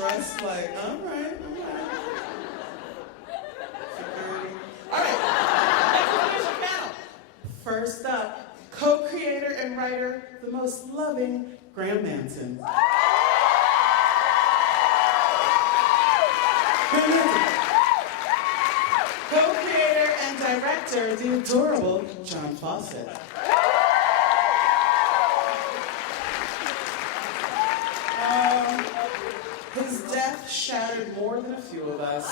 dressed like, all right. Security. All right, let's finish the panel. First up, co-creator and writer, the most loving Graham Manson. Co-creator and director, the adorable John Fawcett. His death shattered more than a few of us.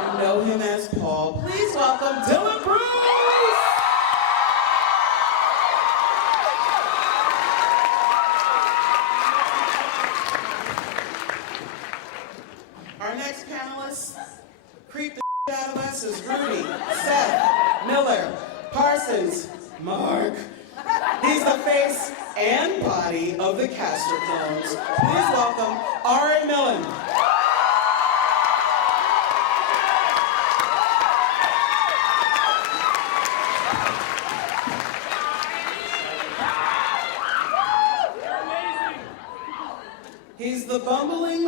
You know him as Paul. Please welcome Dylan Bruce! Our next panelist, creep the out of us, is Rudy, Seth, Miller, Parsons, Mark. He's the face and body of the Castor clones. Please welcome Ari Millen. He's the bumbling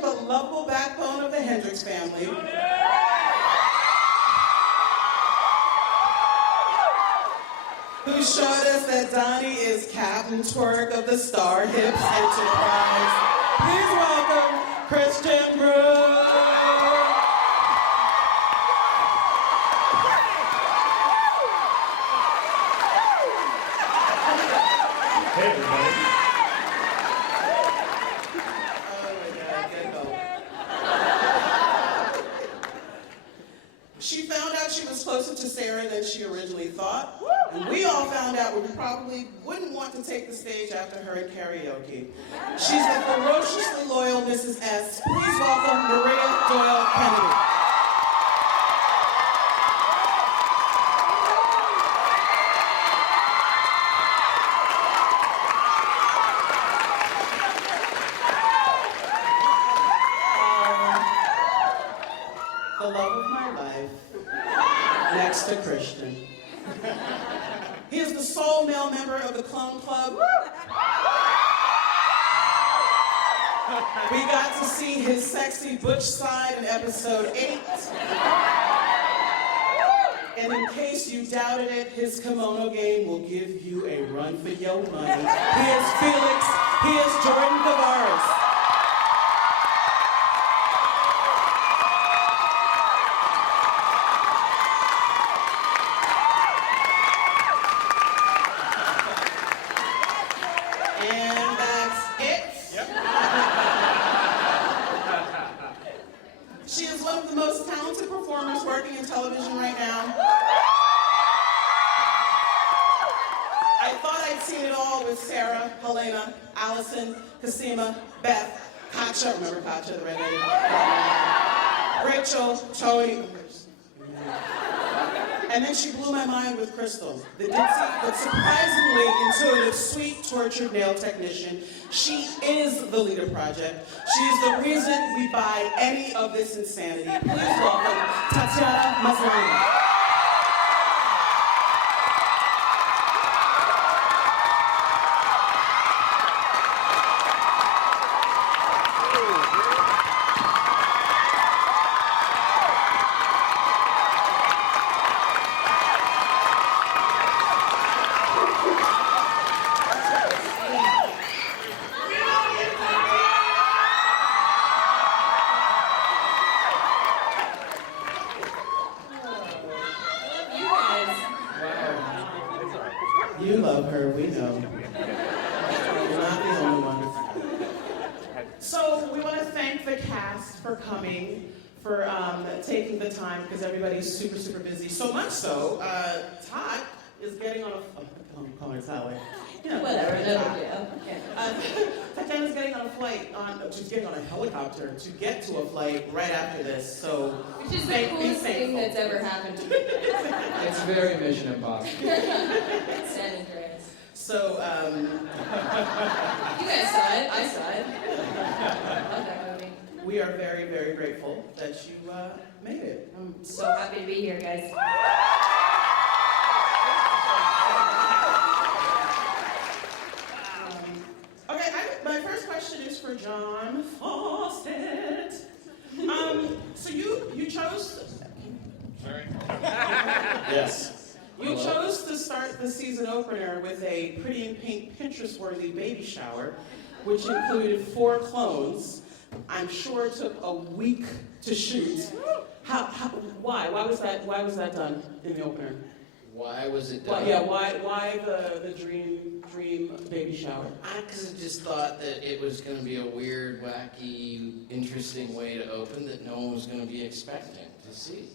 but lovable backbone of the Hendrix family. Who showed us that Donnie is Captain Twerk of the Star Hips Enterprise. Please welcome Christian Brooks. Hey, everybody. She found out she was closer to Sarah than she originally thought. And we all found out we probably wouldn't want to take the stage after her in karaoke. She's the ferociously loyal Mrs. S. Please welcome Maria Doyle Kennedy. The love of my life, next to Christian. He is the sole male member of the Clone Club. We got to see his sexy butch side in episode 8. And in case you doubted it, his kimono game will give you a run for your money. He is Felix, he is Jordan Tavares. She is one of the most talented performers working in television right now. I thought I'd seen it all with Sarah, Helena, Allison, Kasima, Beth, Katja, remember Katja, the red lady? Rachel, Tony. And then she blew my mind with Crystal, the ditzy but surprisingly intuitive, sweet, tortured nail technician. She is the Leader Project. She's the reason we buy any of this insanity. Please welcome Tatiana Maslany. You love her, we know. You're not the only one. So we want to thank the cast for coming, for taking the time, because everybody's super, super busy. So much so, Todd is getting on a, call her Tyler. You know, whatever, no big deal. Okay. Tatiana's getting on a flight, she's getting on a helicopter to get to a flight right after this, so. Which is the coolest thing that's ever happened to me. It's very Mission Impossible. San Andreas. So, you guys saw it, I saw it. I love that movie. We are very, very grateful that you made it. I'm so happy to be here, guys. Okay, my Yes. You chose to start the season opener with a Pretty in Pink Pinterest-worthy baby shower, which included 4 clones. I'm sure it took a week to shoot. Why? Why was that done in the opener? Why was it done? Why the dream baby shower? Because I just thought that it was going to be a weird, wacky, interesting way to open that no one was going to be expecting to see.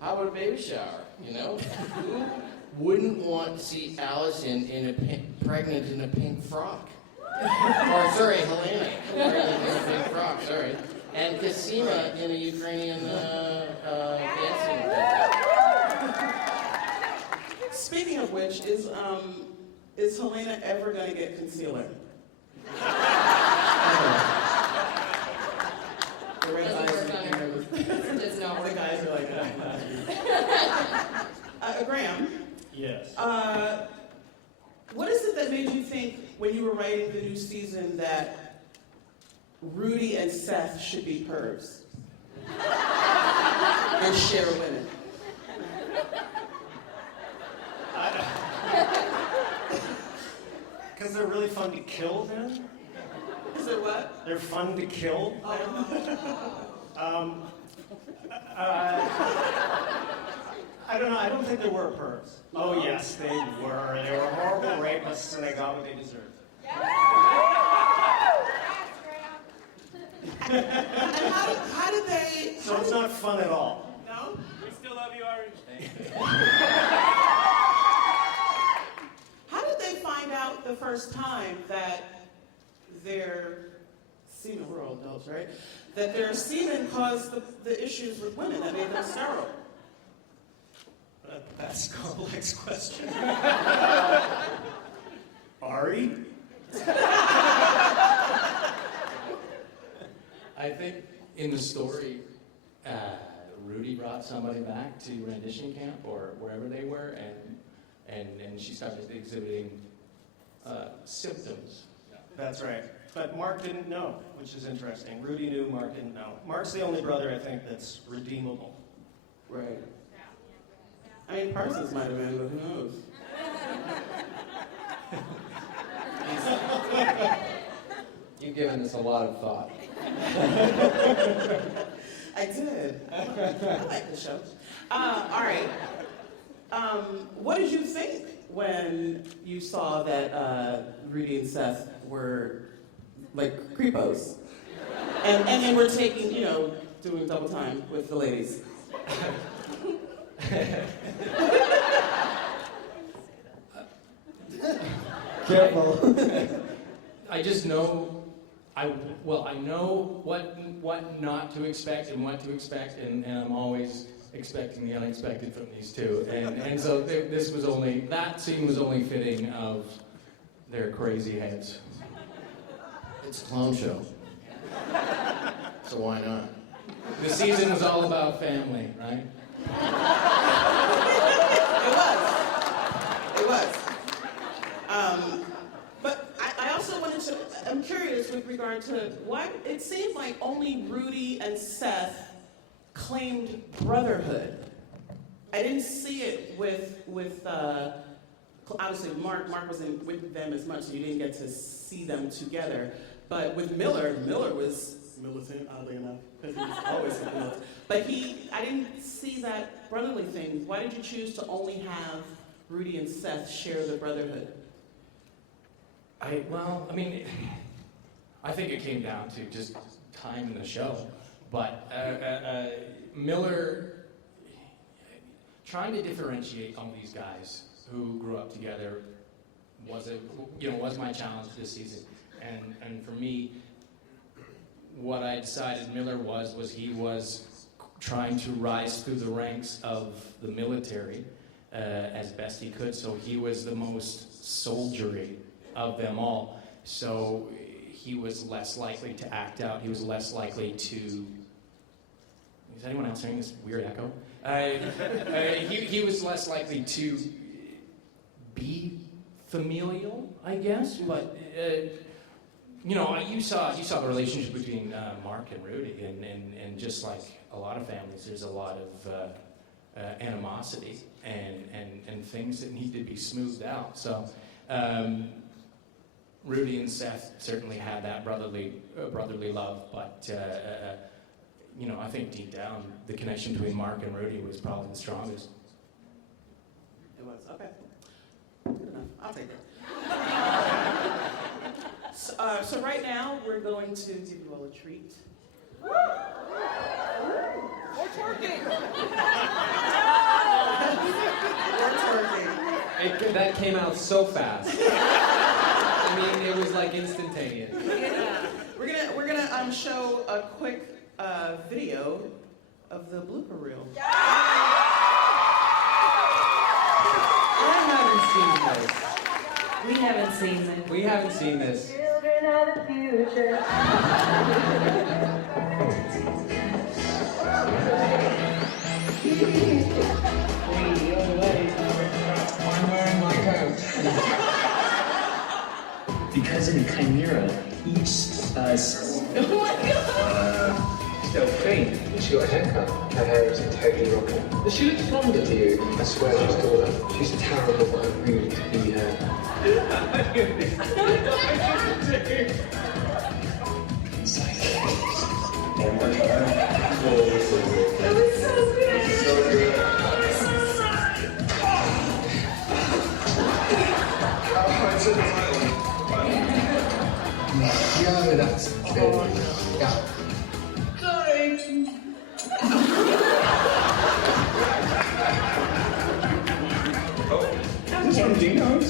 How about a baby shower, you know? Who wouldn't want to see Allison pregnant in a pink frock? Or, sorry, Helena, pregnant in a pink frock, sorry. And Kasima in a Ukrainian dancing contest. Speaking of which, is Helena ever going to get concealer? The red eyes are nervous. Does not The work. guys are like, Graham, Yes. what is it that made you think when you were writing the new season that Rudy and Seth should be pervs and share women? Because they're really fun to kill then? Is it what? They're fun to kill. I don't know. I don't think they were pervs. Oh, yes, they were. They were horrible rapists and they got what they deserved. And how did they... So it's not fun at all. No? We still love you, Ari. How did they find out the first time that their semen, we're all adults, right? That their semen caused the issues with women that made them sterile? That's a complex question. Ari? I think in the story, Rudy brought somebody back to rendition camp or wherever they were, and she started exhibiting symptoms. That's right. But Mark didn't know, which is interesting. Rudy knew, Mark didn't know. Mark's the only brother, I think, that's redeemable. Right. I mean, Parsons might have been, but who knows? You've given this a lot of thought. I did. I like the show. All right. What did you think when you saw that Rudy and Seth were like creepos? And we're taking, doing double time with the ladies. Careful. I just know, I know what not to expect and what to expect, and I'm always expecting the unexpected from these two. And so that scene was only fitting of their crazy heads. It's a clown show. So why not? The season was all about family, right? It was. But I also wanted to, I'm curious with regard to why it seemed like only Rudy and Seth claimed brotherhood. I didn't see it with obviously Mark wasn't with them as much, so you didn't get to see them together. But with Miller was militant, oddly enough, because he's always militant. But I didn't see that brotherly thing. Why did you choose to only have Rudy and Seth share the brotherhood? I think it came down to just time in the show. But Miller, trying to differentiate all these guys who grew up together was my challenge this season. And for me, what I decided Miller was he was trying to rise through the ranks of the military as best he could. So he was the most soldiery of them all. So he was less likely to act out. He was less likely to... Is anyone else hearing this weird echo? He was less likely to be familial, I guess. But you saw the relationship between Mark and Rudy, and just like a lot of families, there's a lot of animosity and things that need to be smoothed out. So Rudy and Seth certainly had that brotherly love, but I think deep down the connection between Mark and Rudy was probably the strongest. It was, okay. Good enough, I'll take it. So right now, we're going to give you all a treat. More twerking! More twerking. That came out so fast. I mean, it was like instantaneous. We're gonna show a quick video of the blooper reel. We haven't seen this. We haven't seen this. Children of the future. I'm wearing my coat. Because in Chimera, each still clean. She got a haircut. Her hair is totally rotten. But she looks blonder to you. I swear she's taller. She's terrible, but I really to be her. Yeah, that's good. Yeah. Sorry. Oh, this from Dino's?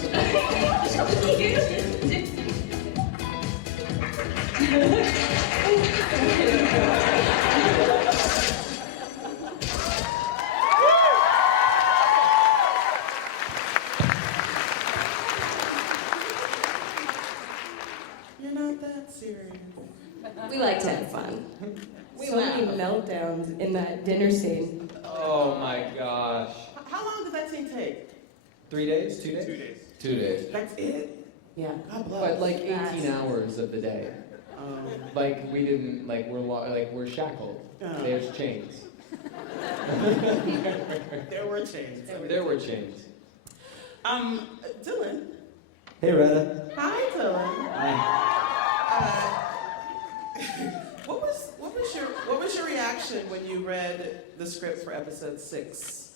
You're not that serious. We like to have fun. So many meltdowns in that dinner scene. Oh my gosh. How long did that scene take? 3 days? 2 days? 2 days. 2 days. That's it? Yeah. God bless. But like 18 hours of the day. Like we didn't, like we're shackled. There's chains. There were chains. There were chains. Dylan. Hey, Retta. Hi, Dylan. Hi. What was your reaction when you read the script for episode 6?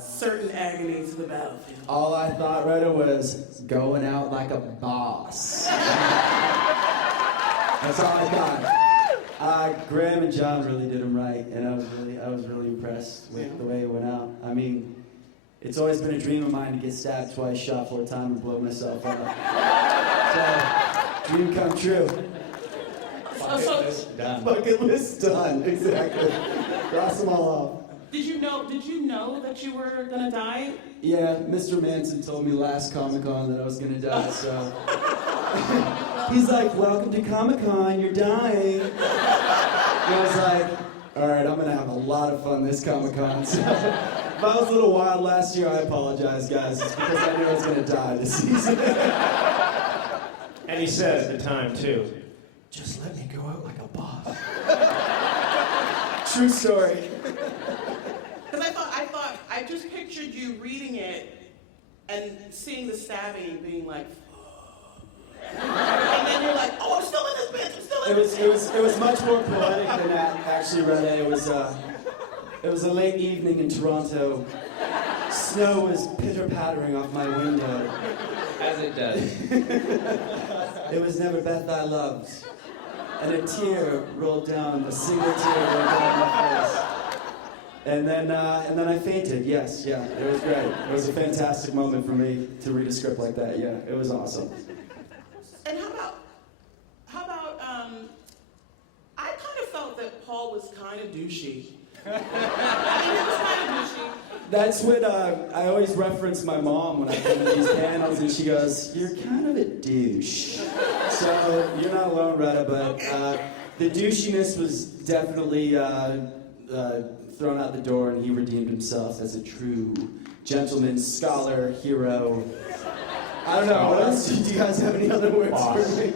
Certain agonies of the battlefield. All I thought, Retta, was going out like a boss. That's all I thought. Graham and John really did him right, and I was really impressed with the way it went out. I mean, it's always been a dream of mine to get stabbed twice, shot 4 times, and blow myself up. So, dream come true. Bucket list done. Bucket list done, exactly. Cross them all off. Did you know that you were gonna die? Yeah, Mr. Manson told me last Comic-Con that I was gonna die, so... He's like, welcome to Comic-Con, you're dying. And I was like, alright, I'm gonna have a lot of fun this Comic-Con. So, if I was a little wild last year, I apologize, guys. It's because I knew I was gonna die this season. And he said at the time, too, Just let me go out like a boss. True story. Because I just pictured you reading it and seeing the stabbing and being like, and then you're like, oh, I'm still in this bitch, I'm still in this. It was much more poetic than that, actually, Rene. It was a late evening in Toronto. Snow was pitter-pattering off my window. As it does. It was never Beth I loved. And a single tear rolled down my face. And then I fainted, yes, yeah, it was great. It was a fantastic moment for me to read a script like that, yeah, it was awesome. And how about, I kind of felt that Paul was kind of douchey. I mean, he was kind of douchey. That's what I always reference my mom when I come to these panels, and she goes, "You're kind of a douche." So you're not alone, Retta, but the douchiness was definitely thrown out the door, and he redeemed himself as a true gentleman, scholar, hero. I don't know, what else? Do you guys have any other words for me?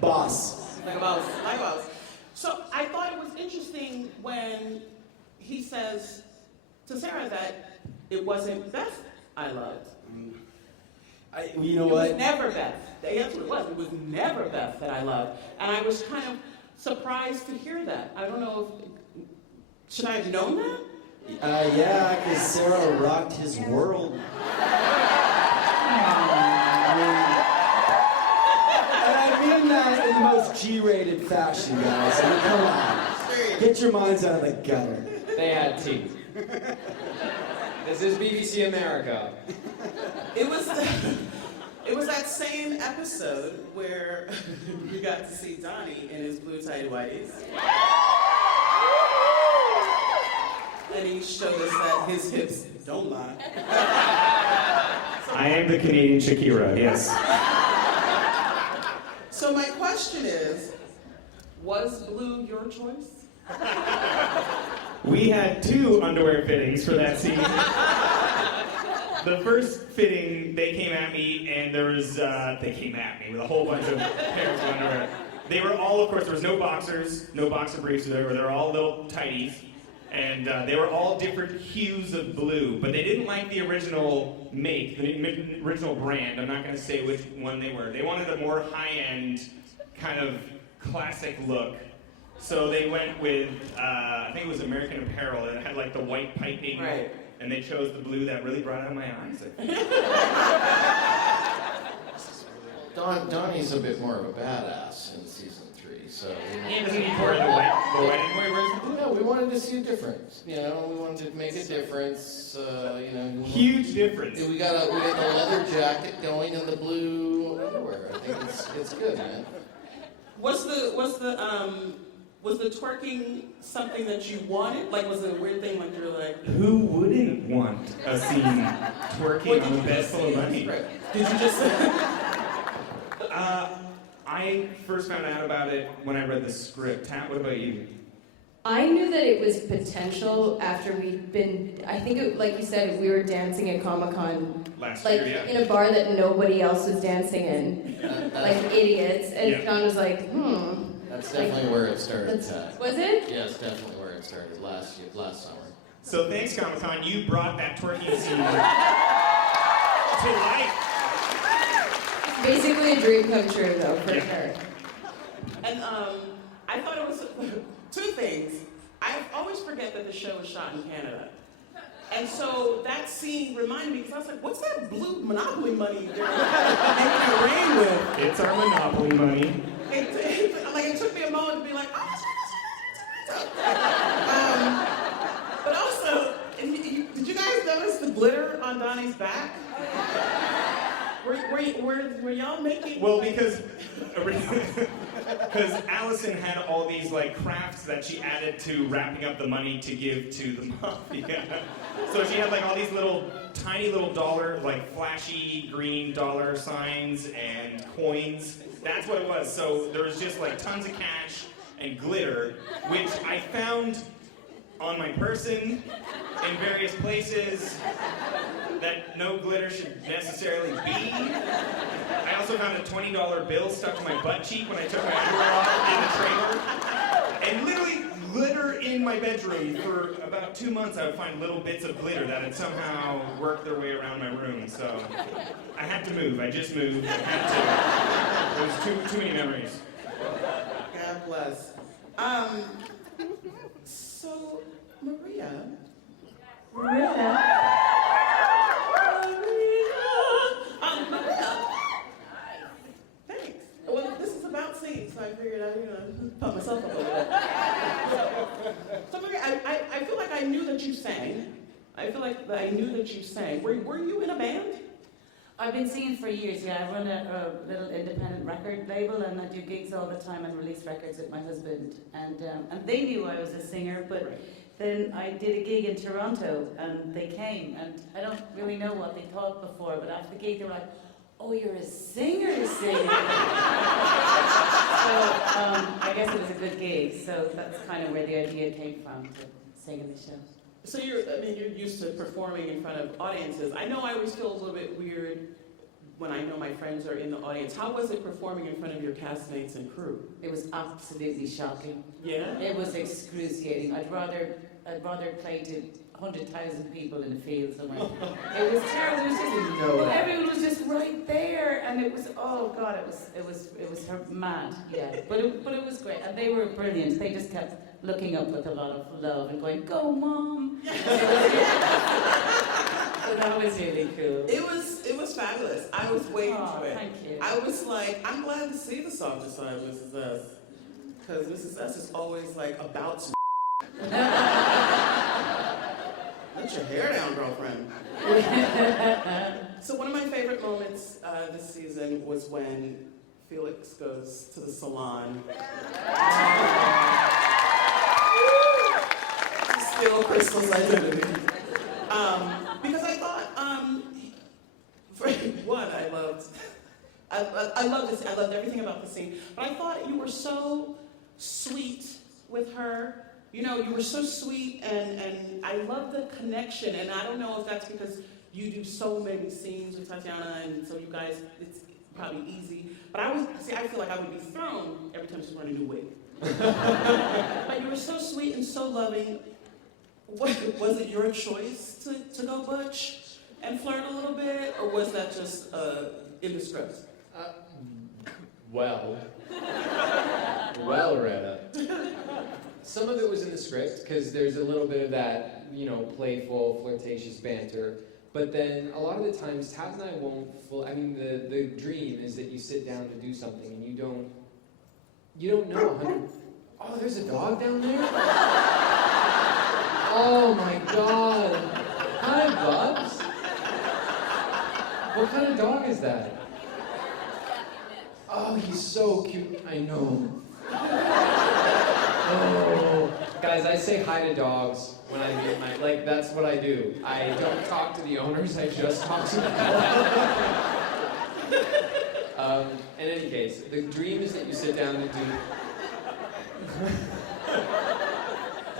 Boss. Like a mouse. Like a mouse. So I thought it was interesting when he says to Sarah that it wasn't Beth I loved. You know It what? was never Beth. That's what it was. It was never Beth that I loved. And I was kind of surprised to hear that. I don't know if, should I have known that? Yeah, because Sarah rocked his world. And I mean that in the most G-rated fashion, guys. I mean, come on. Get your minds out of the gutter. They had teeth. This is BBC America. It was that same episode where you got to see Donnie in his blue tighty whities. And he showed us that his hips don't lie. I am the Canadian Shakira, yes. So my question is, was blue your choice? We had 2 underwear fittings for that scene. The first fitting, they came at me, and there was, they came at me with a whole bunch of pairs of underwear. They were all, of course, there was no boxers, no boxer briefs, they were all little tighties, and they were all different hues of blue, but they didn't like the original make, the original brand. I'm not going to say which one they were. They wanted a more high-end, kind of classic look. So they went with, I think it was American Apparel, and it had like the white piping. Right. And they chose the blue that really brought out my eyes. Donnie's a bit more of a badass in season 3, so. And doesn't he wear the wedding wear? Yeah, we wanted to see a difference. You know, we wanted to make a difference. You know, Huge difference. We got the leather jacket going and the blue underwear. I think it's good, man. Was the twerking something that you wanted? Like, was it a weird thing? Like, you're like, Who wouldn't want a scene twerking on a bed full of money? right. Did you just? I first found out about it when I read the script. Tat, what about you? I knew that it was potential after we'd been, I think, like you said, we were dancing at Comic-Con. Last Like, year, yeah. in a bar that nobody else was dancing in. Like idiots. And Yeah. John was like, That's definitely where it started, That's, Tat. was it? Yeah, it's definitely where it started last summer. So thanks, Comic-Con. You brought that twerking scene to life. Basically a dream come true, though, for sure. And I thought it was 2 things. I always forget that the show was shot in Canada. And so that scene reminded me, because I was like, what's that blue Monopoly money they're making it rain with? It's our Monopoly money. It took me a moment to be like, oh, that's right. But also, did you guys notice the glitter on Donnie's back? Were y'all making? Well, because Allison had all these like crafts that she added to wrapping up the money to give to the mafia. So she had like all these tiny little dollar, like flashy green dollar signs and coins. That's what it was. So there was just like tons of cash and glitter, which I found on my person in various places that no glitter should necessarily be. I also found a $20 bill stuck to my butt cheek when I took my underwear off in the trailer. And literally glitter in my bedroom. For about 2 months I would find little bits of glitter that had somehow worked their way around my room. So I had to move. I just moved. I had to. There was too many memories. God bless. So, Maria. Maria. Thanks. Well, this is about singing, so I figured I'd pump myself up a little bit. So, Maria, I feel like I knew that you sang. I feel like I knew that you sang. Were you in a band? I've been singing for years, yeah. I run a little independent record label and I do gigs all the time and release records with my husband. And they knew I was a singer, but then I did a gig in Toronto and they came. And I don't really know what they thought before, but after the gig they were like, oh, you're a singer, singer. So I guess it was a good gig. So that's kind of where the idea came from, to sing in the show. So you're used to performing in front of audiences. I know I always feel a little bit weird when I know my friends are in the audience. How was it performing in front of your castmates and crew? It was absolutely shocking. Yeah? It was excruciating. I'd rather I'd rather play to 100,000 people in a field somewhere. It was terrible. It was just everyone was just right there, and it was oh god, it was mad. Yeah, but it was great, and they were brilliant. They just kept looking up with a lot of love and going, "Go, Mom!" So that was really cool. It was fabulous. I was waiting Oh, for it. thank you. I was like, I'm glad to see the softer side of Mrs. S. Because Mrs. S is always like about to. Let your hair down, girlfriend. So one of my favorite moments this season was when Felix goes to the salon. To steal Crystal's identity. Because I thought, for one, I loved this. I loved everything about the scene. But I thought you were so sweet with her. You know, you were so sweet, and I love the connection. And I don't know if that's because you do so many scenes with Tatiana, and so you guys, it's probably easy. But I feel like I would be thrown every time she's wearing a new wig. But you were so sweet and so loving. Was it your choice to go butch and flirt a little bit, or was that just in the script? Well, Retta. Some of it was in the script, because there's a little bit of that, you know, playful, flirtatious banter. But then, a lot of the times, Tat and I won't the dream is that you sit down to do something, and you don't know 100... Oh, there's a dog down there? Oh my god. Hi, Bubs. What kind of dog is that? Oh, he's so cute. I know. Oh. Guys, I say hi to dogs when I meet that's what I do. I don't talk to the owners, I just talk to them. In any case, the dream is that you sit down and do...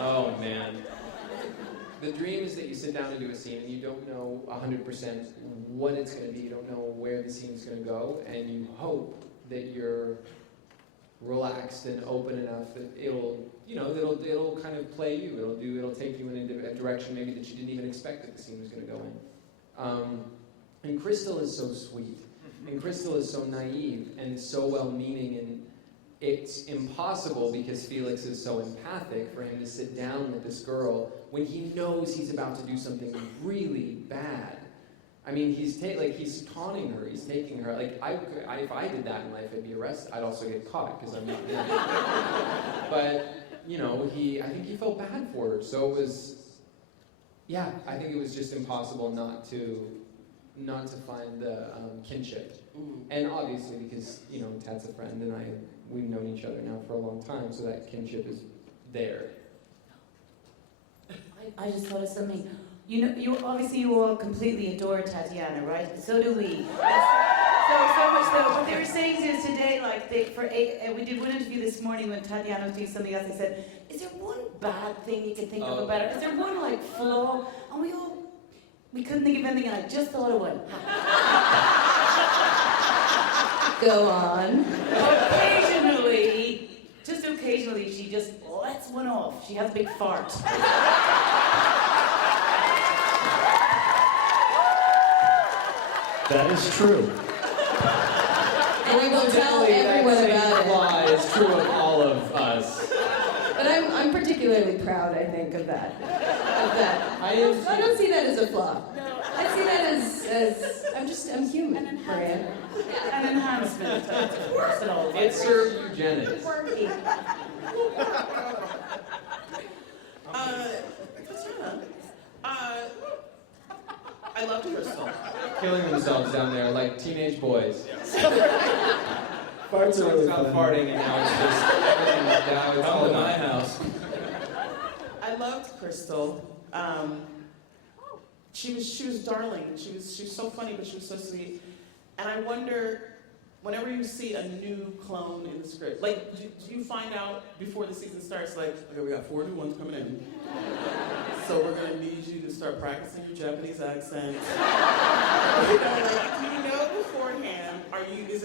Oh, man. The dream is that you sit down and do a scene and you don't know 100% what it's going to be. You don't know where the scene's going to go, and you hope that you're relaxed and open enough that it'll kind of play you. It'll take you in a direction maybe that you didn't even expect that the scene was going to go in. And Crystal is so sweet, and Crystal is so naive and so well-meaning, and it's impossible because Felix is so empathic for him to sit down with this girl when he knows he's about to do something really bad. I mean, he's taunting her. He's taking her. Like, if I did that in life, I'd be arrested. I'd also get caught because I'm. But you know, I think he felt bad for her. So it was. Yeah, I think it was just impossible not to find the kinship. And obviously, because you know, Tad's a friend, and we've known each other now for a long time, so that kinship is there. I just thought of something. You know, you all completely adore Tatiana, right? So do we. So much so. But they were saying to us today, we did one interview this morning when Tatiana was doing something else. They said, "Is there one bad thing you can think of about her? Is there one flaw?" And we couldn't think of anything. And I just thought of one. Go on. Occasionally, she just lets one off. She has a big fart. That is true. And we will tell everyone about it. Flaw is true of all of us. But I'm particularly proud, I think, of that. I don't see that as a flaw. No. I see that as I'm human, Maria. An enhancement. It serves eugenics. I loved Crystal. Killing themselves down there like teenage boys. Farts are really fun. Farting, and now it's just now it's all in my house. I loved Crystal. She was darling. She was so funny, but she was so sweet. And I wonder, whenever you see a new clone in the script, do you find out before the season starts, okay, we got 4 new ones coming in, so we're gonna need you to start practicing your Japanese accent. Do you know beforehand? Is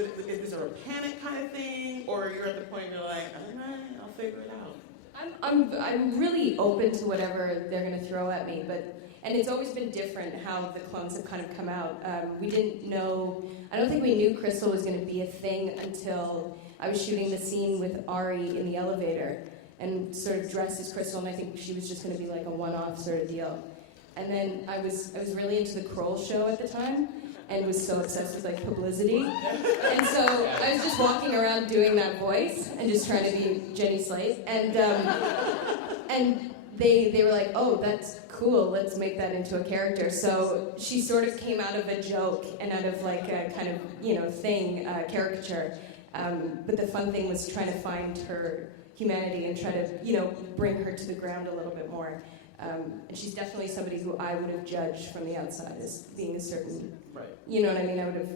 there a panic kind of thing, or you're at the point you're like, all right, I'll figure it out? I I'm really open to whatever they're gonna throw at me, and it's always been different how the clones have kind of come out. We didn't know. I don't think we knew Crystal was gonna be a thing until I was shooting the scene with Ari in the elevator, and sort of dressed as Crystal, and I think she was just gonna be like a one-off sort of deal. And then I was really into the Kroll show at the time, and was so obsessed with like publicity. And so I was just walking around doing that voice and just trying to be Jenny Slate. And they were like, oh, that's cool, let's make that into a character. So she sort of came out of a joke and out of like a kind of, thing, caricature. But the fun thing was trying to find her humanity and try to, bring her to the ground a little bit more. And she's definitely somebody who I would have judged from the outside as being a certain, you know what I mean? I would have,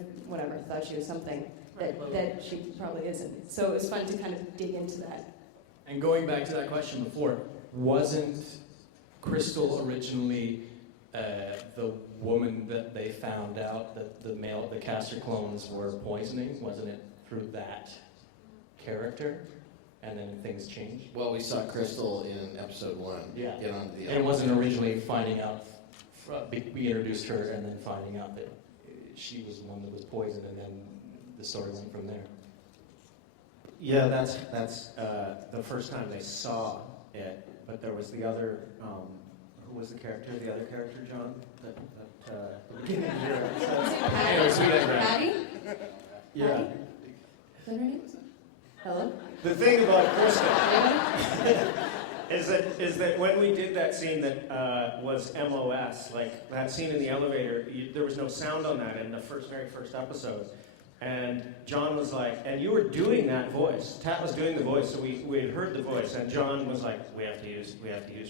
thought she was something that she probably isn't. So it was fun to kind of dig into that. And going back to that question before, wasn't Crystal originally the woman that they found out that the caster clones were poisoning? Wasn't it through that character? And then things changed? Well, we saw Crystal in episode 1. Yeah. Get onto the and it wasn't originally finding out, we introduced her and then finding out that she was the one that was poisoned, and then the story went from there. Yeah, that's the first time they saw it, but there was the other, who was the other character, John? Patty? Yeah. Patty? Is that her name? Hello? The thing about Crystal is that when we did that scene that was MOS, like that scene in the elevator, there was no sound on that in the very first episode. And John was like, and you were doing that voice. Tat was doing the voice, so we had heard the voice, and John was like, we have to use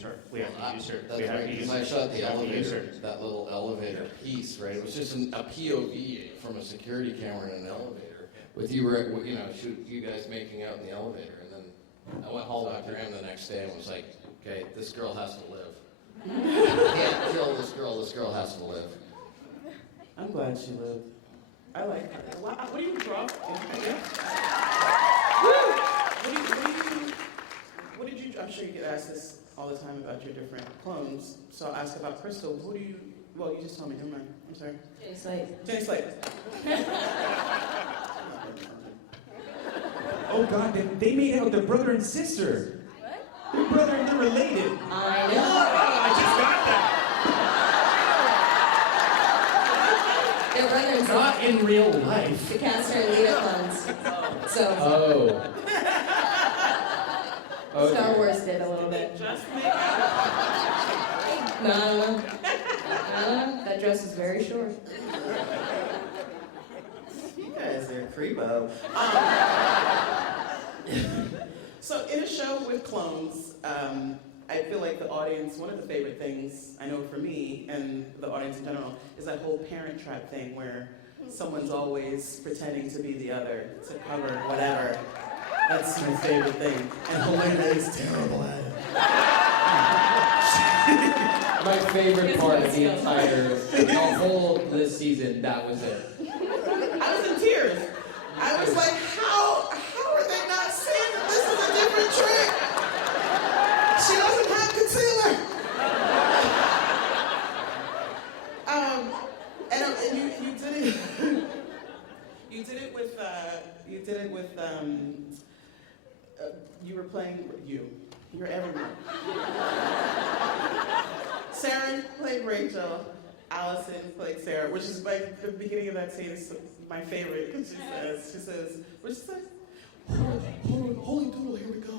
her. That's right, because I shot the elevator, that little elevator piece, right? It was just a POV from a security camera in an elevator with you guys making out in the elevator. And then I went hauled back to him the next day and was like, okay, this girl has to live. Can't kill this girl has to live. I'm glad she lived. I like her. Wow, what do you draw? What did you? I'm sure you get asked this all the time about your different clones. So I'll ask about Crystal. Who do you? Well, you just told me. Never mind. I'm sorry. Jenny Slate. Jenny Slate. Oh God, they made out with their brother and sister. What? They're related. I know. I just got that. Their brother and sister. Not in real life. The caster and Lita clones. So. Oh. Star Wars did a little bit. Just make No, I don't know. That dress is very short. You guys are creepo. So in a show with clones, I feel like the audience, one of the favorite things, I know for me and the audience in general, is that whole parent trap thing where someone's always pretending to be the other, to cover whatever. That's my favorite thing. And Helena is terrible at it. My favorite part of the whole this season, that was it. I was in tears. I was like, how are they not seeing that this is a different trick? She doesn't have concealer. And you did it. You did it with. You were playing. You're everywhere. Sarah played Rachel. Allison played Sarah, which is like the beginning of that scene is my favorite because she says, what she say? Holy doodle, here we go.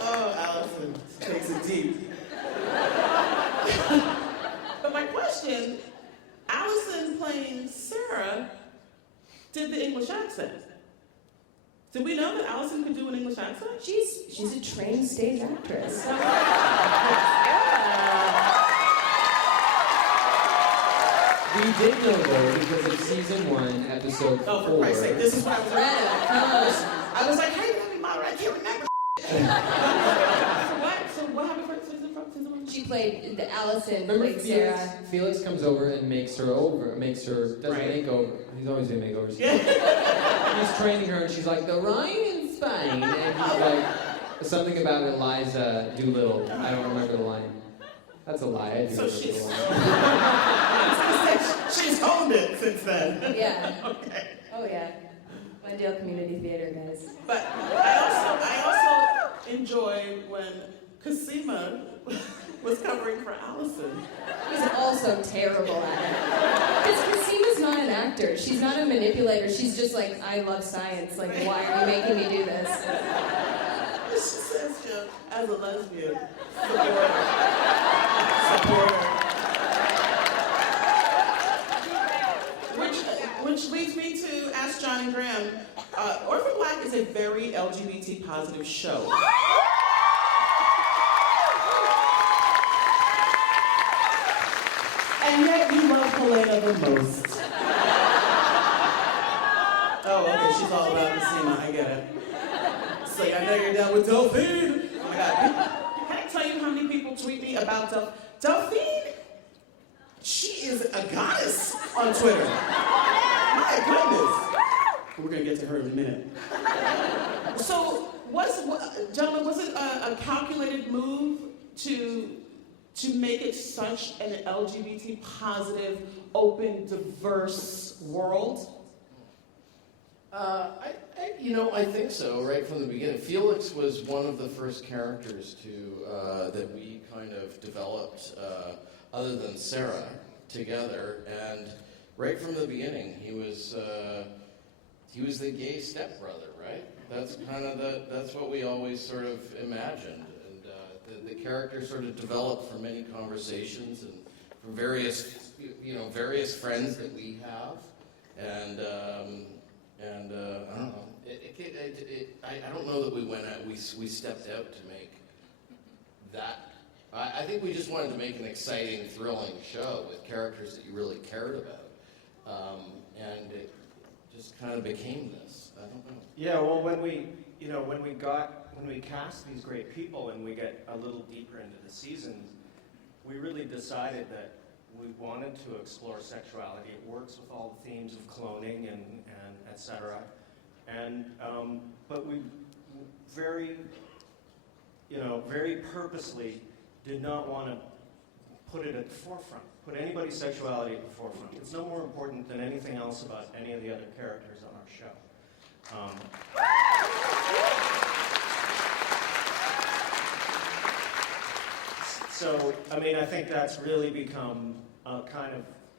Oh, Allison takes it deep. But my question, Allison playing Sarah did the English accent. Did we know that Allison could do an English accent? She's a trained stage actress. We did know though because of season 1, episode 4. Oh, for Christ's sake, this is what I was ready. I was like, hey, let me model, I can't remember. So what happened for season 1? She played the Allison, Remember played Sarah. Felix comes over and does a makeover. He's always doing makeovers. Yeah. He's training her and she's like, the Ryan fine. And he's like, something about Eliza Doolittle. I don't remember the line. That's a lie. I do So remember she's, the line. I was gonna say, she's honed it since then. Yeah. Okay. Oh yeah. Glendale Community Theater, guys. But I also enjoyed when Cosima was covering for Allison. He's also terrible at it. Because Casima's not an actor. She's not a manipulator. She's just like, I love science. Like, why are you making me do this? She says, as a lesbian, supporter. Which leads me to ask John and Graham, Orphan Black is a very LGBT positive show. And yet you love Helena the most. Oh, okay, she's all about Cosima, I get it. So I know you're down with Delphine. Oh my God. Can I tell you how many people tweet me about Delphine? She is a goddess on Twitter. My goodness. We're gonna get to her in a minute. So, gentlemen, was it a calculated move to make it such an LGBT positive, open, diverse world? I think so, right from the beginning. Felix was one of the first characters that we kind of developed, other than Sarah, together, and right from the beginning, he was the gay stepbrother, right? That's kind of that's what we always sort of imagined, and the character sort of developed from many conversations and from various friends that we have, and I don't know. I don't know that we went out. We stepped out to make that. I think we just wanted to make an exciting, thrilling show with characters that you really cared about, and it just kind of became this. I don't know. Yeah, well, when we cast these great people and we get a little deeper into the seasons, we really decided that we wanted to explore sexuality. It works with all the themes of cloning and et cetera. And but we very purposely did not want to put it at the forefront, put anybody's sexuality at the forefront. It's no more important than anything else about any of the other characters on our show. So, I think that's really become a kind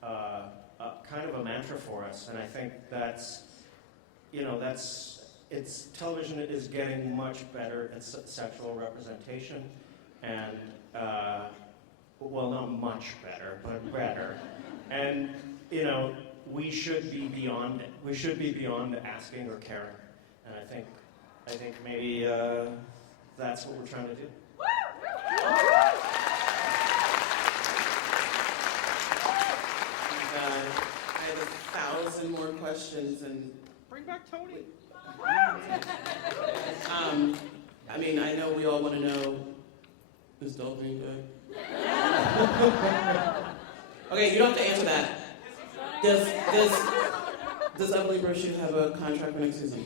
of a mantra for us, and I think television is getting much better at sexual representation, and well, not much better, but better, and we should be beyond it. We should be beyond asking or caring, and I think maybe that's what we're trying to do. I have 1,000 more questions and Bring back Tony. I know we all want to know, is Delphine good? Okay, you don't have to answer that. Does Emily Brochu have a contract for next season?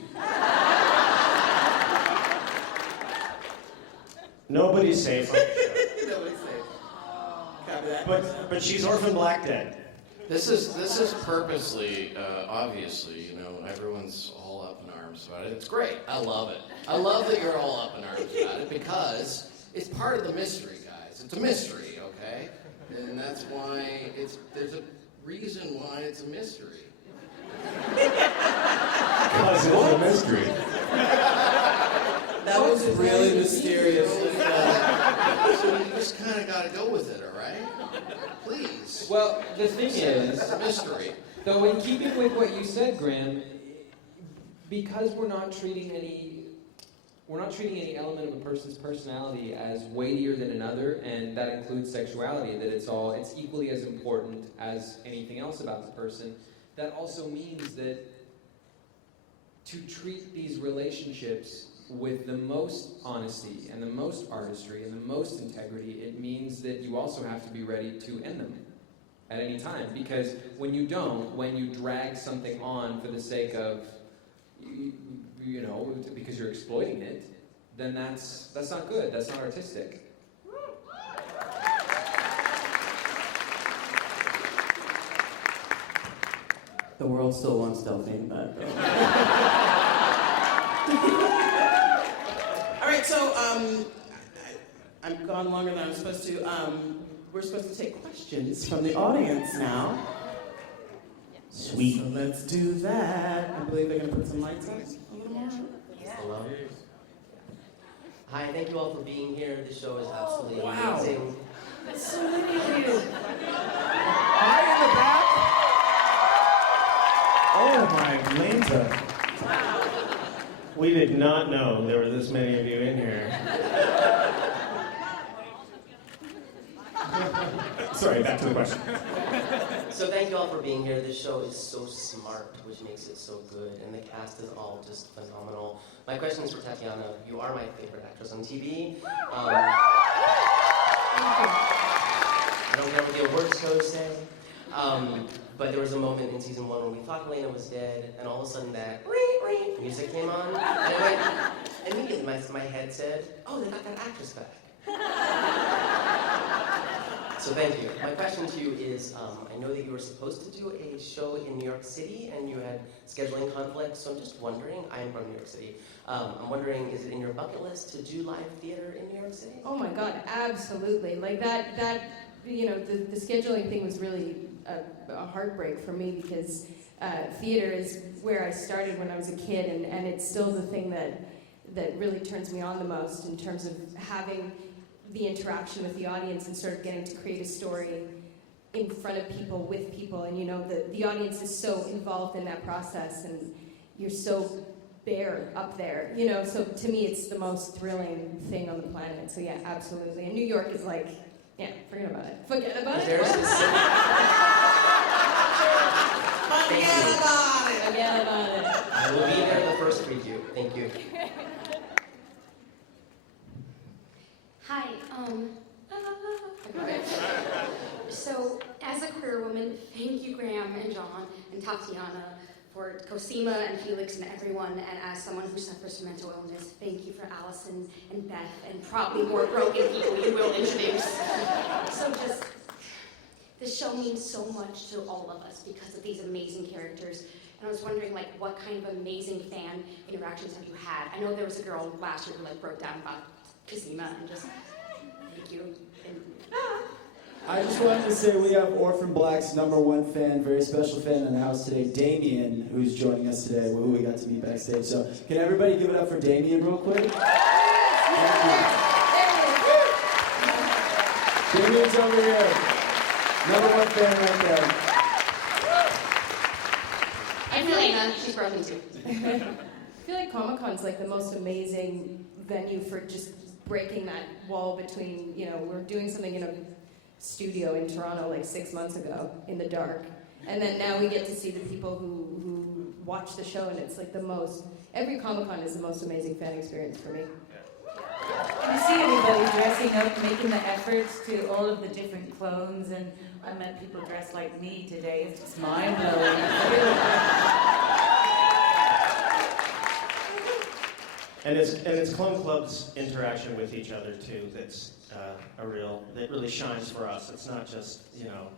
Nobody's safe. Nobody's safe. Copy that. But she's Orphan Black dead. This is purposely, obviously, everyone's all up in arms about it. It's great. I love it. I love that you're all up in arms about it because it's part of the mystery, guys. It's a mystery, okay? And that's why there's a reason why it's a mystery. Because it's a mystery. That was really mysterious. So you just kind of got to go with it, all right? Please. Well, the thing is, It's a mystery. though, in keeping with what you said, Graham, because we're not treating any element of a person's personality as weightier than another, and that includes sexuality, that it's equally as important as anything else about the person. That also means that to treat these relationships with the most honesty and the most artistry and the most integrity, it means that you also have to be ready to end them at any time. Because when you drag something on for the sake of you know, because you're exploiting it, then that's not good. That's not artistic. The world still wants Delphine back, though. All right, so I've gone longer than I'm supposed to. We're supposed to take questions from the audience now. Sweet. So let's do that. I believe they're gonna put some lights on a little more. Hello. Hi, thank you all for being here. This show is absolutely wow. amazing. That's so many of you. Hi in the back. Oh my Lanta. We did not know there were this many of you in here. Sorry, back to the question. So thank you all for being here. This show is so smart, which makes it so good, and the cast is all just phenomenal. My question is for Tatiana. You are my favorite actress on TV. I don't know what the award shows say, but there was a moment in season 1 when we thought Helena was dead, and all of a sudden that music came on, and I went, immediately my head said, oh, they got that actress back. So thank you. My question to you is, I know that you were supposed to do a show in New York City and you had scheduling conflicts, so I'm just wondering, I'm from New York City, I'm wondering, is it in your bucket list to do live theater in New York City? Oh my God, absolutely. Like that you know, the scheduling thing was really a heartbreak for me because theater is where I started when I was a kid, and it's still the thing that really turns me on the most in terms of having the interaction with the audience and sort of getting to create a story in front of people, with people, and you know, the audience is so involved in that process, and you're so bare up there, you know, so to me it's the most thrilling thing on the planet, so yeah, absolutely. And New York is like, yeah, forget about it. Forget about it? Forget about it. I will be there the first preview. Thank you. Hi, so as a queer woman, thank you Graham and John and Tatiana for Cosima and Felix and everyone, and as someone who suffers from mental illness, thank you for Allison and Beth and probably more broken people you will introduce. So just, this show means so much to all of us because of these amazing characters. And I was wondering, like, what kind of amazing fan interactions have you had? I know there was a girl last year who like broke down about Cosima and just thank you. I just wanted to say we have Orphan Black's #1 fan, very special fan in the house today, Damien, who's joining us today, who we got to meet backstage. So can everybody give it up for Damien real quick? Thank you. Damien's over here. #1 fan right there. And Helena, she's broken too. I feel like Comic-Con's like the most amazing venue for just breaking that wall between, you know, we're doing something in a studio in Toronto like 6 months ago in the dark, and then now we get to see the people who watch the show, and it's like the most, every Comic-Con is the most amazing fan experience for me. Can you see anybody dressing up, making the efforts to all of the different clones, and I met people dressed like me today. It's just mind-blowing. And it's Clone Club's interaction with each other too that's that really shines for us. It's not just, you know,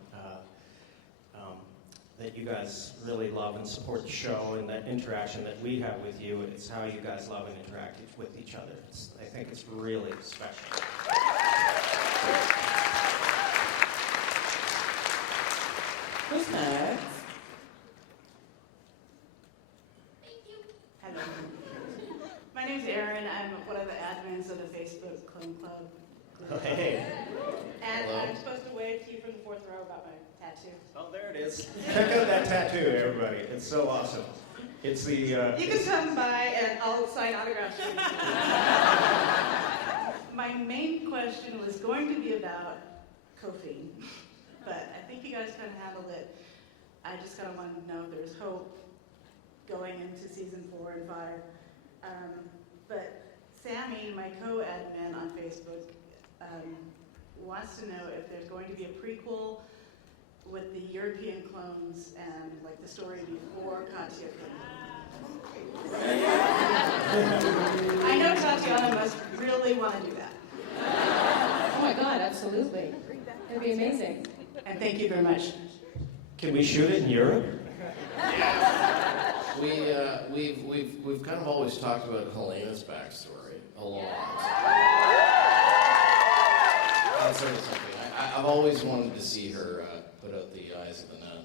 that you guys really love and support the show and that interaction that we have with you. It's how you guys love and interact with each other. I think it's really special. Who's next? Hello. My name's Erin. I'm one of the admins of the Facebook Clone Club. Oh, hey. And Hello. I'm supposed to wave to you from the 4th row about my tattoo. Oh, there it is. Check out that tattoo, everybody. It's so awesome. It's the... You can come by and I'll sign autographs for you. My main question was going to be about Kofi, but I think you guys kind of handled it. I just kind of wanted to know if there's hope going into season 4 and 5. But Sammy, my co-admin on Facebook, wants to know if there's going to be a prequel with the European clones and like the story before Katya came. I know Tatiana must really want to do that. Oh my God, absolutely. That'd be amazing. And thank you very much. Can we shoot it in Europe? We've kind of always talked about Helena's backstory a lot. That's sort of something. I've always wanted to see her put out the eyes of the nun.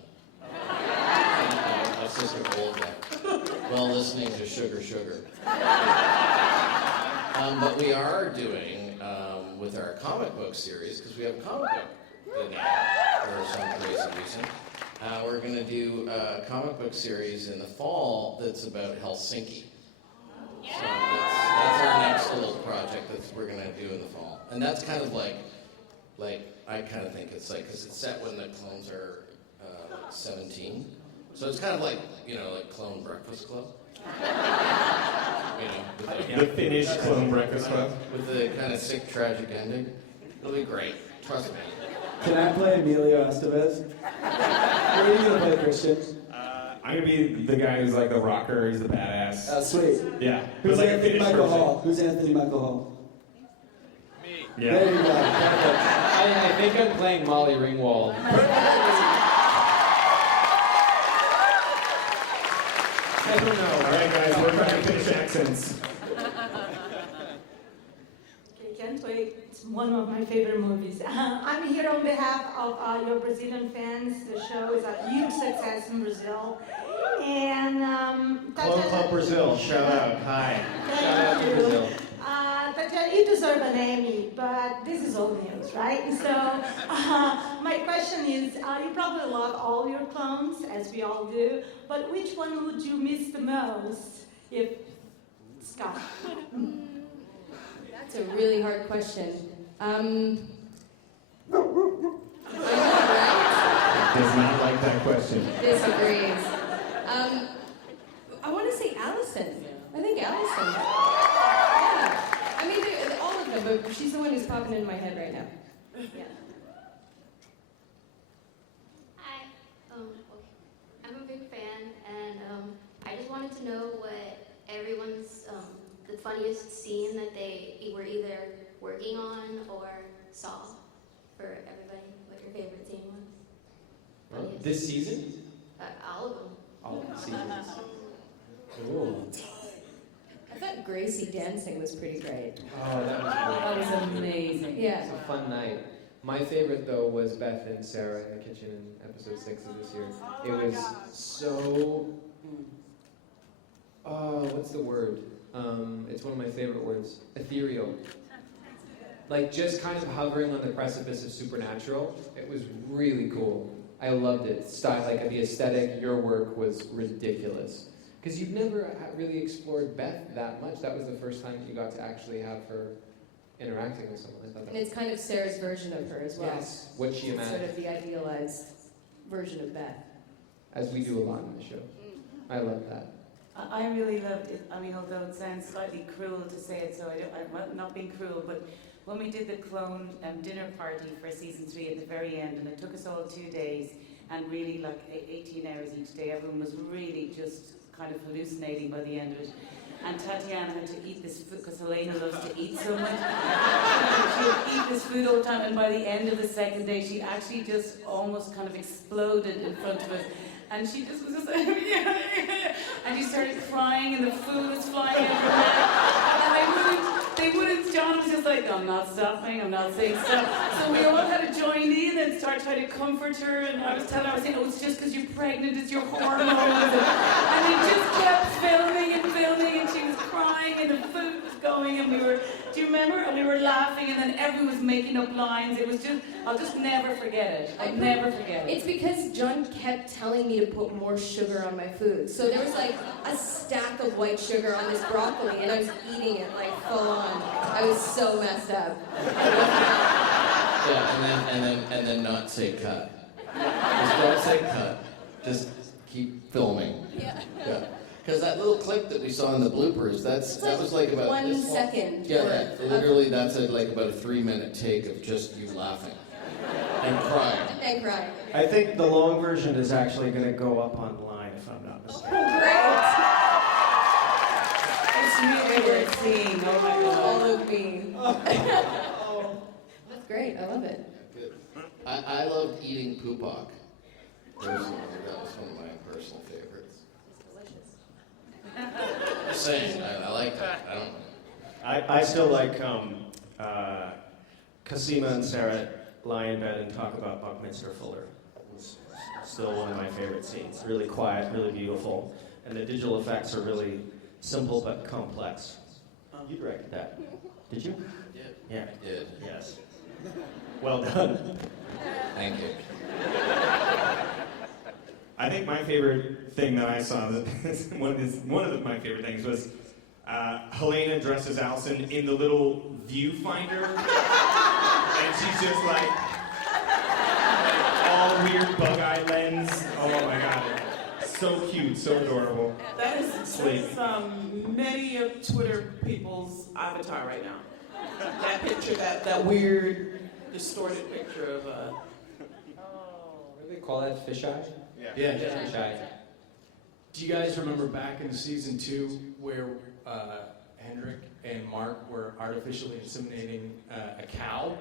My sister Olga, while listening to Sugar Sugar. But we are doing, with our comic book series, because we have a comic book for some crazy reason, we're going to do a comic book series in the fall that's about Helsinki. So that's our next little project that we're going to do in the fall. And that's kind of like I kind of think it's like, because it's set when the clones are 17. So it's kind of like, like Clone Breakfast Club. The Finnish Clone Breakfast Club. With the kind of sick, tragic ending. It'll be great. Trust me. Can I play Emilio Estevez? Are you gonna play Christian? I'm gonna be the guy who's like the rocker. He's the badass. Sweet. Yeah. Who's Like a Anthony Finnish Michael version. Hall? Who's Anthony Michael Hall? Yeah. There you go. I think I'm playing Molly Ringwald. I don't know. All right, guys, we're trying to finish accents. Okay, can't wait. It's one of my favorite movies. I'm here on behalf of your Brazilian fans. The show is a huge success in Brazil. And Clone Club Brazil, shout out. Hi. Shout out to Brazil. Tatiana, you deserve an Emmy, but this is old news, right? So my question is, you probably love all your clones, as we all do, but which one would you miss the most if Scott? That's a really hard question. Does not like that question. Disagrees. I want to say Allison. I think Allison. Yeah. I mean, all of them, but she's the one who's popping into my head right now. Yeah. Hi. I'm a big fan, and I just wanted to know what everyone's the funniest scene that they were either working on or saw for everybody. What your favorite scene was? Funniest. This season? All of them. All of the seasons. Ooh. I thought Gracie dancing was pretty great. Oh, that was great. That was amazing. Yeah. It was a fun night. My favorite, though, was Beth and Sarah in the kitchen in episode 6 of this year. It was so... what's the word? It's one of my favorite words. Ethereal. Like, just kind of hovering on the precipice of supernatural. It was really cool. I loved it. Style, like, the aesthetic, your work was ridiculous. Because you've never really explored Beth that much. That was the first time that you got to actually have her interacting with someone. I thought that And it's kind of Sarah's version of her as well. Yes, what she It's imagined. sort of the idealized version of Beth. As we do a lot in the show. I love that. I really loved it. I mean, although it sounds slightly cruel to say it, so I'm not being cruel, but when we did the clone dinner party for season 3 at the very end, and it took us all 2 days, and really like 18 hours each day, everyone was really just kind of hallucinating by the end of it. And Tatiana had to eat this food, because Helena loves to eat so much. She would eat this food all the time, and by the end of the second day, she actually just almost kind of exploded in front of us. And she just was just like, and she started crying, and the food was flying everywhere. And they wouldn't, John was just like, I'm not stopping, I'm not saying stop. So we all had to join in and start trying to comfort her. And I was saying, oh, it's just because you're pregnant, it's your hormones. And they just kept filming, and she was crying, and the food was going, and do you remember? And we were laughing, and then everyone was making up lines. It was just, I'll just never forget it. I'll never forget it. It's because John kept telling me to put more sugar on my food. So there was like a stack of white sugar on this broccoli, and I was eating it like full on. I was so messed up. Yeah, and then not say cut. Just don't say cut. Just keep filming. Yeah. Because that little clip that we saw in the bloopers, that was like about 1 this long. second. Yeah, literally that's like about a 3-minute take of just you laughing and crying. And crying. I think the long version is actually going to go up online, if I'm not mistaken. It's really favorite scene. Oh my god. All of me. That's great. I love it. Good. I loved eating Poopak. Personally, that was one of my personal favorites. Just saying, I like that. I don't. I still like Cosima and Sarah lie in bed and talk about Buckminster Fuller. It's still one of my favorite scenes. Really quiet, really beautiful, and the digital effects are really simple but complex. You directed that, did you? Yeah. Yeah. I did. Yes. Well done. Thank you. I think my favorite thing that I saw, one of my favorite things was Helena dressed as Allison in the little viewfinder, and she's just like all weird bug-eye lens. Oh my god, so cute, so adorable. That is many of Twitter people's avatar right now. That picture, that weird, distorted picture of. What do they call that? Fisheye? Yeah. Fisheye. Do you guys remember back in season 2 where Hendrik and Mark were artificially inseminating a cow?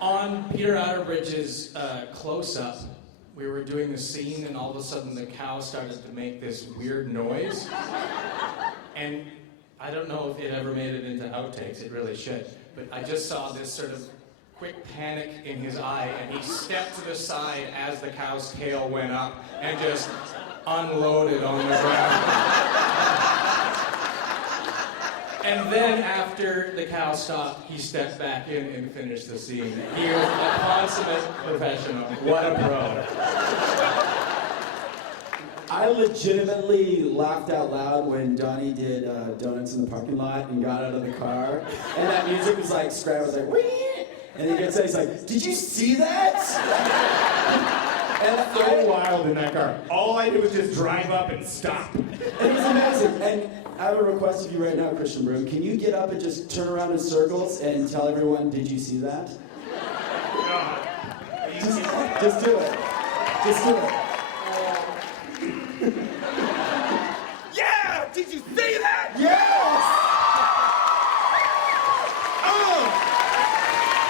On Peter Outerbridge's close-up, we were doing the scene, and all of a sudden the cow started to make this weird noise. And I don't know if it ever made it into outtakes, it really should, but I just saw this sort of quick panic in his eye, and he stepped to the side as the cow's tail went up and just unloaded on the ground. And then after the cow stopped, he stepped back in and finished the scene. He was a consummate professional. What a pro. I legitimately laughed out loud when Donnie did Donuts in the Parking Lot and got out of the car, and that music was like, Scrap was like, wee! And he gets out, he's like, did you see that? And So wild in that car. All I did was just drive up and stop. It was amazing. And I have a request of you right now, Christian Broom. Can you get up and just turn around in circles and tell everyone, did you see that? Just do it. Just do it. Yeah! Did you see that? Yes! Oh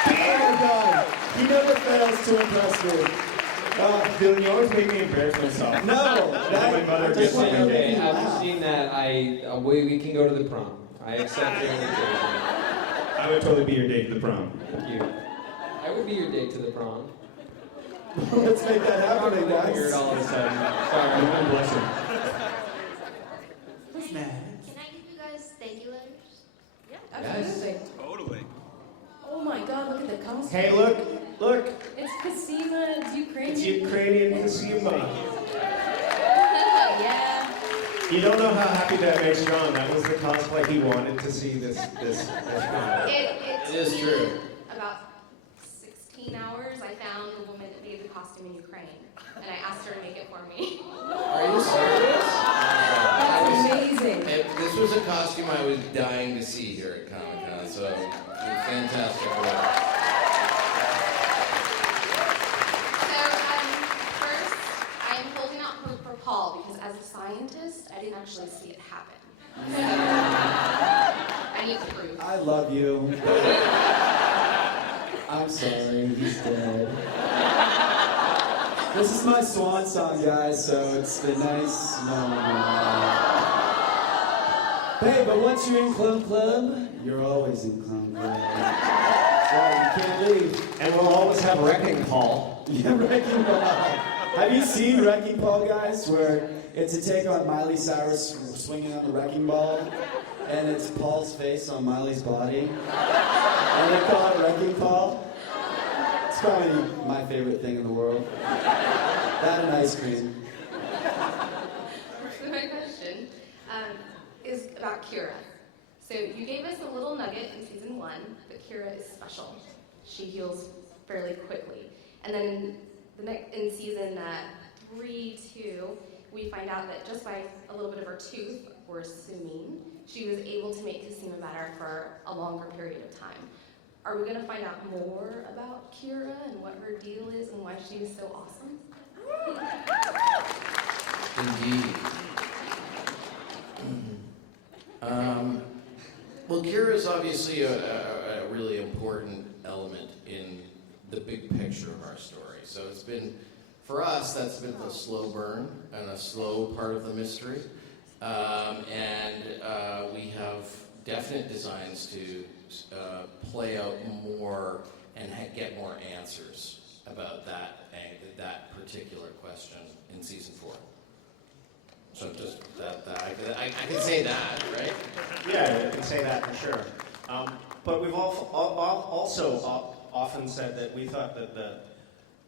my God. He never fails to impress me. Dylan, you always make me embarrass myself. No, my mother Just gets like, like, okay, after seeing that, we can go to the prom. I accept your invitation. I would totally be your date to the prom. Thank you. I would be your date to the prom. Let's make that happen, guys. Weird all of a sudden. Sorry, God bless him. What's mad? Can I give you guys thank you letters? Yeah, absolutely. Totally. Oh my god, look at the costume. Hey, look. It's Cosima, it's Ukrainian. It's Ukrainian Cosima. Yeah. You don't know how happy that makes John. That was the cosplay he wanted to see this con. It It is took true. me about 16 hours. I found a woman that made the costume in Ukraine, and I asked her to make it for me. Are you serious? That's amazing. This was a costume I was dying to see here at Comic-Con, so fantastic work. First, I am holding out hope for Paul because as a scientist, I didn't actually see it happen. I need proof. I love you. I'm sorry, he's dead. This is my swan song, guys, so it's the nice. No. Hey, but once you're in Clone Club, you're always in Clone Club. So you can't leave. And we'll always have Wrecking Paul. Yeah, Wrecking Ball. Have you seen Wrecking Ball, guys? Where it's a take on Miley Cyrus swinging on the wrecking ball, and it's Paul's face on Miley's body, and they call it Wrecking Ball. It's probably my favorite thing in the world. That and ice cream. So my question is about Kira. So you gave us a little nugget in season 1, but Kira is special. She heals fairly quickly. And then in season 3-2, we find out that just by a little bit of her tooth, we're assuming, she was able to make Cosima better for a longer period of time. Are we going to find out more about Kira and what her deal is and why she is so awesome? Indeed. Kira is obviously a really important element in the big picture of our story. So it's been, for us, that's been the slow burn and a slow part of the mystery. We have definite designs to play out more and get more answers about that particular question in season 4. So just I can say that, right? Yeah, you can say that for sure. But we've also often said that we thought that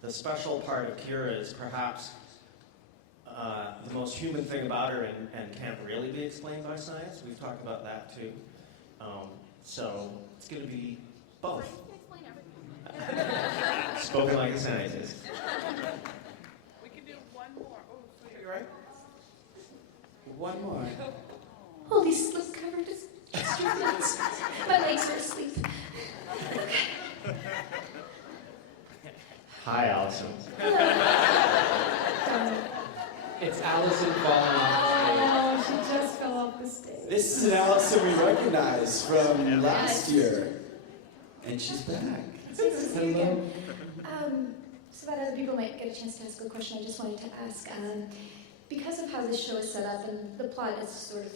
the special part of Kira is perhaps the most human thing about her and can't really be explained by science. We've talked about that too. So it's going to be both. Spoken like a scientist. We can do one more. Oh, sweetie, right? One more. Holy slip covered is extra nuts. My legs are asleep. Hi, Allison. It's Allison falling off Oh, she just fell off the stage. This is an Allison we recognize from last year. And she's back. It's nice to see you again. So that other people might get a chance to ask a question, I just wanted to ask, because of how this show is set up and the plot has sort of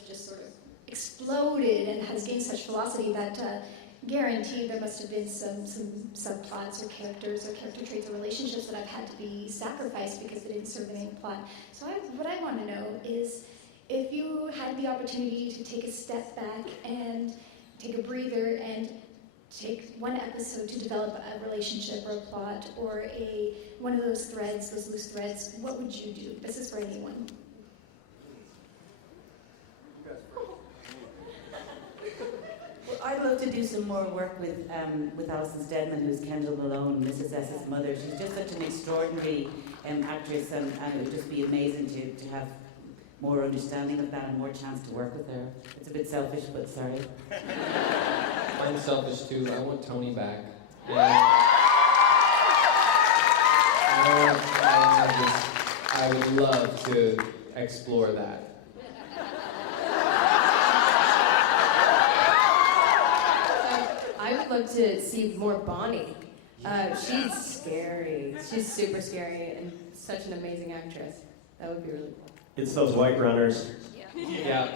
exploded and has gained such velocity that guaranteed there must have been some subplots or characters or character traits or relationships that have had to be sacrificed because they didn't serve the main plot. So what I want to know is if you had the opportunity to take a step back and take a breather and take one episode to develop a relationship or a plot or one of those threads, those loose threads, what would you do? This is for anyone. Well, I'd love to do some more work with Alison Steadman, who's Kendall Malone, Mrs. S's mother. She's just such an extraordinary actress, and it would just be amazing to have more understanding of that and more chance to work with her. It's a bit selfish, but sorry. I'm selfish too. I want Tony back. I would love to explore that. I would love to see more Bonnie. She's scary. She's super scary and such an amazing actress. That would be really cool. It's those white runners. Yeah.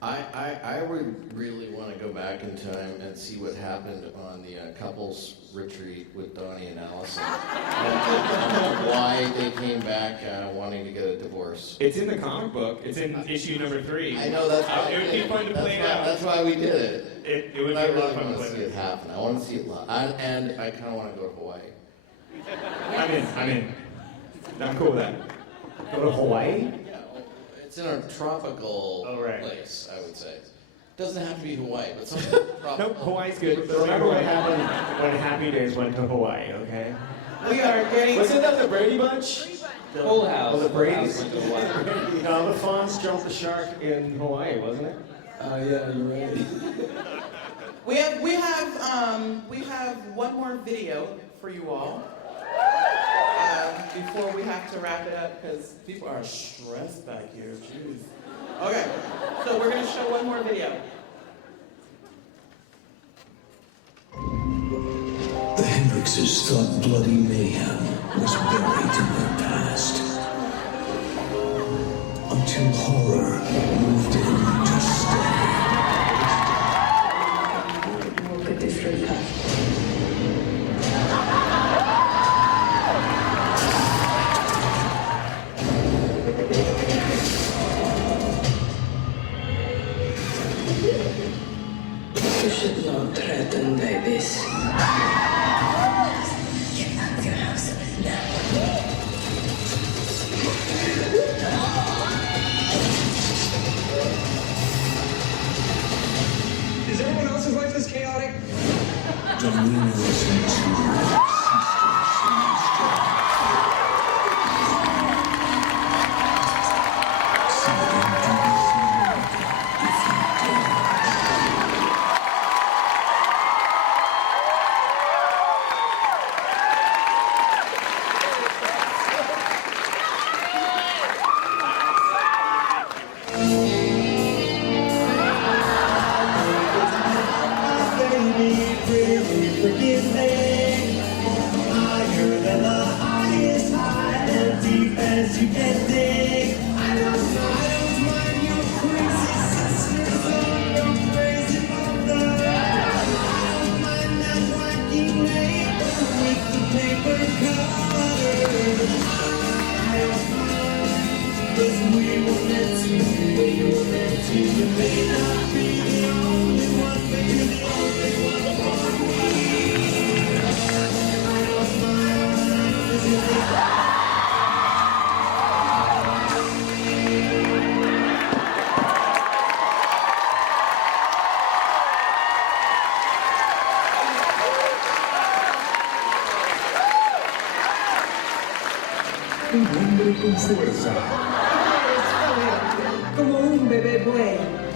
I would really want to go back in time and see what happened on the couples retreat with Donnie and Allison. And why they came back wanting to get a divorce. It's in the comic book. It's in issue number 3. I know, that's why it would be fun to play out. That's why we did it. It would be I really really fun to want to play see it happen. I want to see it live. And I kind of want to go to Hawaii. I'm in. I'm cool with that. Go to Hawaii? It's in a tropical place, I would say. Doesn't have to be Hawaii, but something tropical. Nope, Hawaii's good. Remember what happened when Happy Days went to Hawaii, okay? We are getting... Wasn't that the Brady Bunch? Full House. Oh, the Brady's. Went to Hawaii. No, the Fonz jumped the shark in Hawaii, wasn't it? Oh, yeah, you're right. We have one more video for you all before we have to wrap it up because people are stressed back here. Jeez. Okay, so we're going to show one more video. The Hendrixes thought bloody mayhem was buried in their past. Until horror moved in to stay. Walk a different path. You should not threaten babies. Get out of your house now. Is everyone else's life this chaotic? Domino is into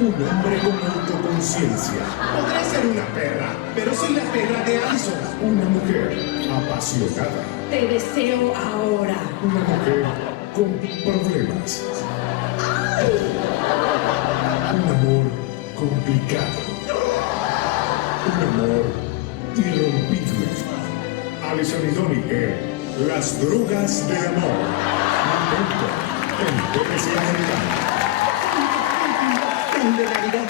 Un hombre con autoconciencia. Podré ser una perra, pero soy la perra de Allison. Una mujer apasionada. Te deseo ahora. Una mujer con problemas. Un amor complicado. Un amor irrompible. Allison y Tony en Las Drogas del Amor. Intento en BBC Americana. De Navidad.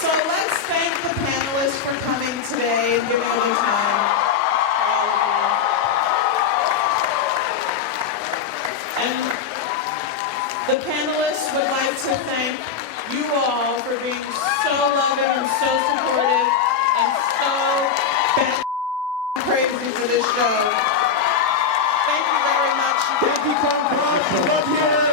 So let's thank the panelists for coming today and giving up their time. And the panelists would like to thank you all for being so loving and so supportive and so crazy for this show. Thank you very much. Thank you, Tom. Love you.